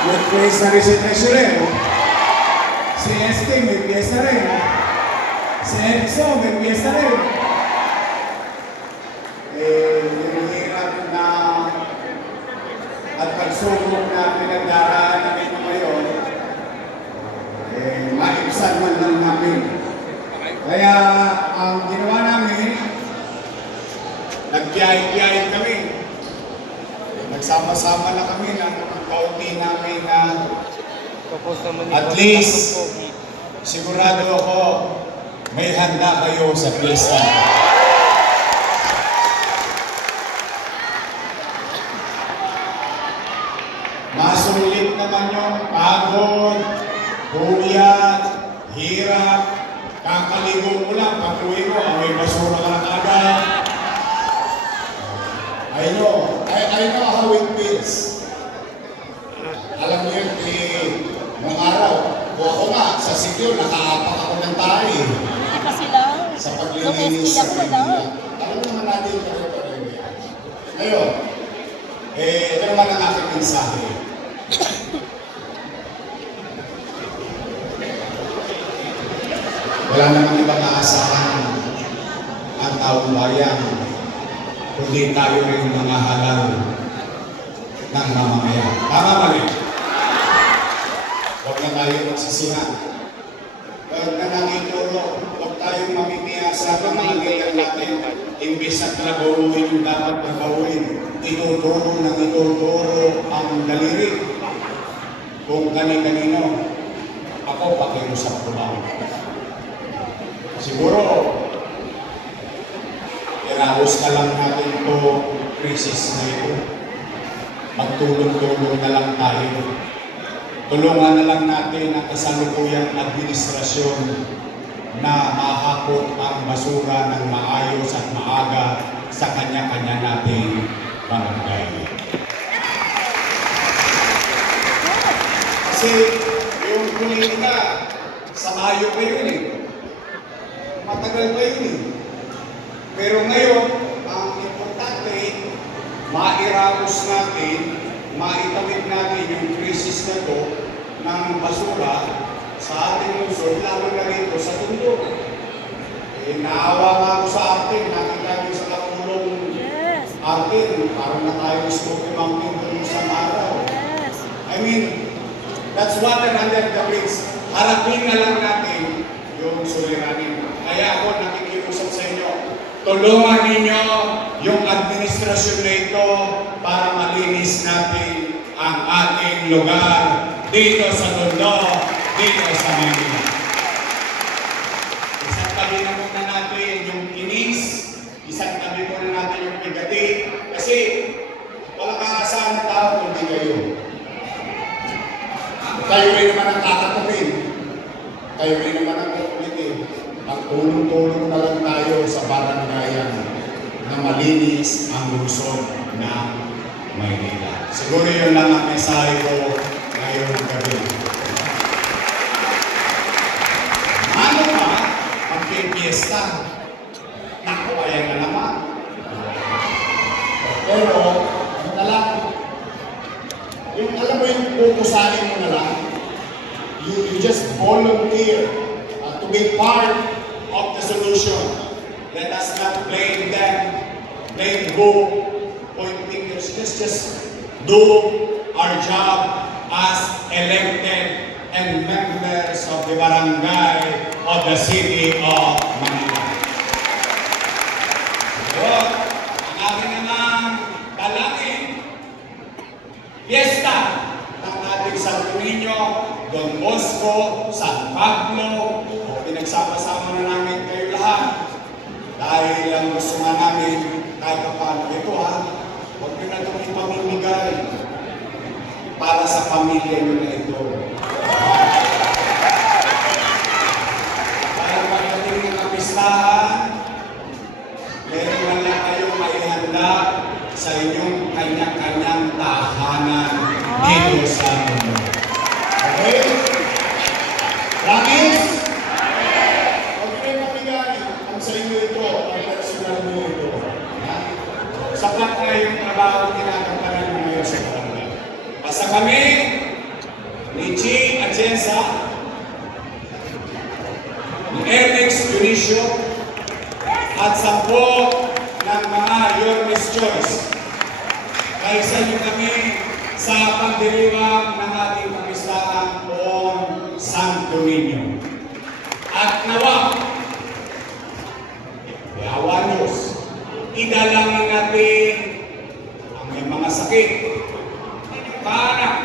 May piyesta rin si Treasurer. Si SK may piyesta rin. Si EXO may piyesta rin. Yung hirap na at pagsubok na pinagdaraanan ito ngayon, maibsan man lang namin. Kaya ang ginawa namin, nagbiyahe-biyahe kami. Nagsama-sama na kami ng kaunti namin na at least sigurado ako may handa kayo sa piyesta. Masulit naman yung pagod, puyat, hirap, kakaligo mo lang, pag-uwi mo, may basura ka na agad. I know how it feels. Alam niyo yun, noong araw, ako nga, sa sityo, nakaapak ako ng tayo. Hindi pa sila. Sa paglilinis sa Pilipinas. Alam naman natin yung kare-kare. Ngayon, ito naman ang aking mensahe. Wala namang ibang aasahan ang taong bayan, kundi tayo rin mga halal ng mamamayan. Tama mali? Huwag na tayo magsisihan. Huwag na nangituro. Huwag tayong mamimiyasa ng mga ganyan natin. Imbis na trabahuin yung dapat trabahuin, ituturo ng ituturo ang daliri. Kung kani-kanino, ako pakiusap ko lang. Siguro, iraos na lang natin ito, krisis na ito. Magtulong-tulong na lang tayo. Tulungan na lang natin ang kasalukuyang administrasyon na mahakot ang basura ng maayos at maaga sa kanya-kanya nating barangay. Kasi yung politika, sa Mayo pa yun eh. Matagal pa yun eh. Pero ngayon, ang importante, mairaos natin, maitawid natin yung krisis na to ng basura sa ating lungsod, lalo na rito sa Tondo. Naawa nga ako sa atin, nakita niyo sa katulong atin, parang na tayo Smoky Mountain kung isang araw. I mean, that's water under the bridge. Harapin na lang natin yung suliranin. Kaya ako nakikiusap sa inyo, tulungan ninyo yung administrasyon na ito para malinis natin ang ating lugar dito sa Tondo, dito sa Manila. Isang tabi na muna natin yung kinis, isang tabi muna natin yung bigati, kasi walang kakasahan ng tao kundi kayo. Kayo rin naman ang kakatupin. Kayo rin naman ang kukulitin. Magtulong-tulong na lang tayo sa barangayan na malinis ang lungsod ng Maynila. Siguro yun lang ang mensahe ko ngayong gabi. Ano pa? Magpipiesta. Naku, ayan na naman. Pero, ano na lang, yung alam mo yung pupusahin mo na lang, you just volunteer to be part of the solution. Let us not blame them, blame who, point fingers. Let's just do our job as elected and members of the barangay of the city of Manila. So, ang aking namang dalangin, fiesta ng ating Santo Niño, Don Bosco, San Pablo, pinagsama-sama na namin kayo lahat. Dahil ang gusto nga namin, kahit paano ito huwag nyo na itong ipamimigay para sa pamilya nyo na ito. Kaya pagdating ng kapistahan, meron man lang kayong maihanda sa inyong kanya-kanyang tahanan dito sa mundo. Okay? Promise? Huwag kayo mamigay. Ang sa inyo ito, ang personal mo ito. Sapat na yung trabaho tinatampanan mo ngayon sa barangay. Basta kami, ni Chi Atienza, ni Ernest Dionisio, at 10 ng mga Your Miss Choice. Kaisa niyo kami sa pagdiriwang ng ating pamistahan noong Santo Niño. At nawa, yawa Diyos, idalangin natin ang may mga sakit, kaanak,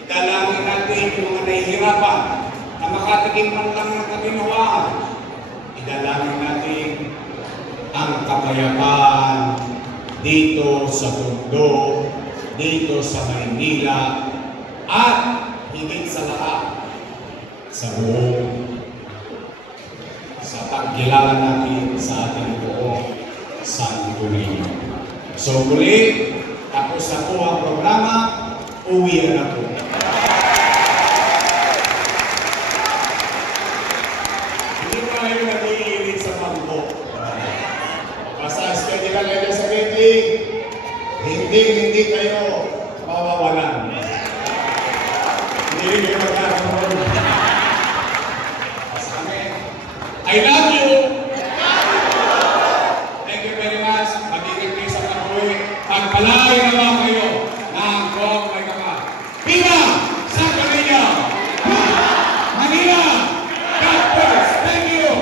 idalangin natin yung mga nahihirapan na makatikim man lang ng kaginawaan. Idalangin natin ang kapayapaan dito sa mundo, dito sa Maynila, at higit sa lahat, sa buong sa pagkilala natin sa ating buong Santo Niño. So muli, tapos na po ang programa, uwi na po. Hindi mo kayo nag-iinit sa pangko. Basta schedule lang kayo sa meeting, hindi kayo mawawalan. Hindi kayo magkakaroon. Basta kami, I love you! Thank you very much. Magiging kayo sa pag-uwi. Pagpalain naman kayo ng kong may kapal. Viva Santo Niño! Manila! God bless! Thank you!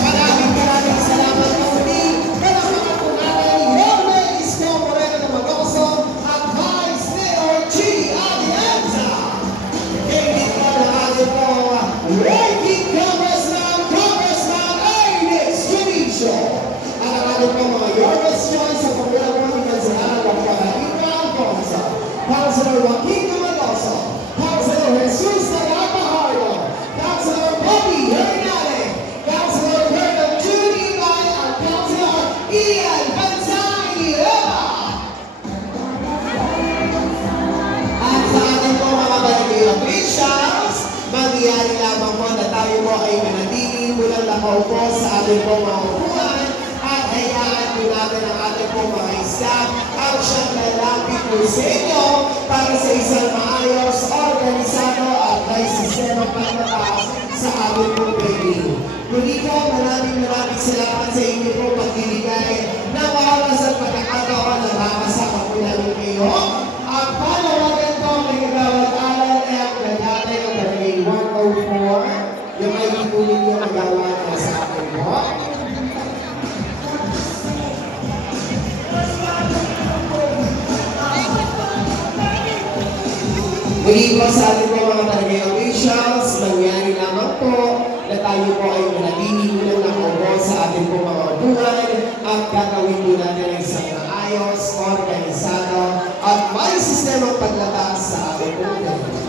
Maraming salamat po muli. Palakpakan po natin yung Isko Moreno na Magoso at Vice Mayor Chi Atienza. Higit pa na ating po Ranking Congressman Ernest Dionisio. At ang ating po mga Your Best Choice sa Pagkula po ni Kansalan ng Pagkakita Alfonso, Councilor Joaquin Magoso, Councilor Jesus Nagapahardo, Councilor Bobby Hernandez, Councilor Colonel Judy Lai, at Councilor Ian Banzai-Eva. At sa ating po mga barangay officials, magyari lamang po na tayo po ay manatili mulang nakaupo sa ating po mga upuan at hayaan po natin ang ating po mga staff at siyang lalapit po sa inyo para sa isang maayos, organisado at may sistema pagmataas sa ating po training. Muli po, maraming salamat sa inyo po pagbibigay ng oras at pagkakataon na makasama po namin kayo. Ang panawagan ko may gagawat alal ay ang nagatay ng Barangay 104. Yung ay ituloy niyo magawa na sa akin po. Muli po sa ating po mga barangay officials, mangyari lamang po na tayo po ay manatili mulang nakaupo sa ating po mga upuan at gagawin po natin ang isang maayos, organisado at may sistemang paglatas sa ating po.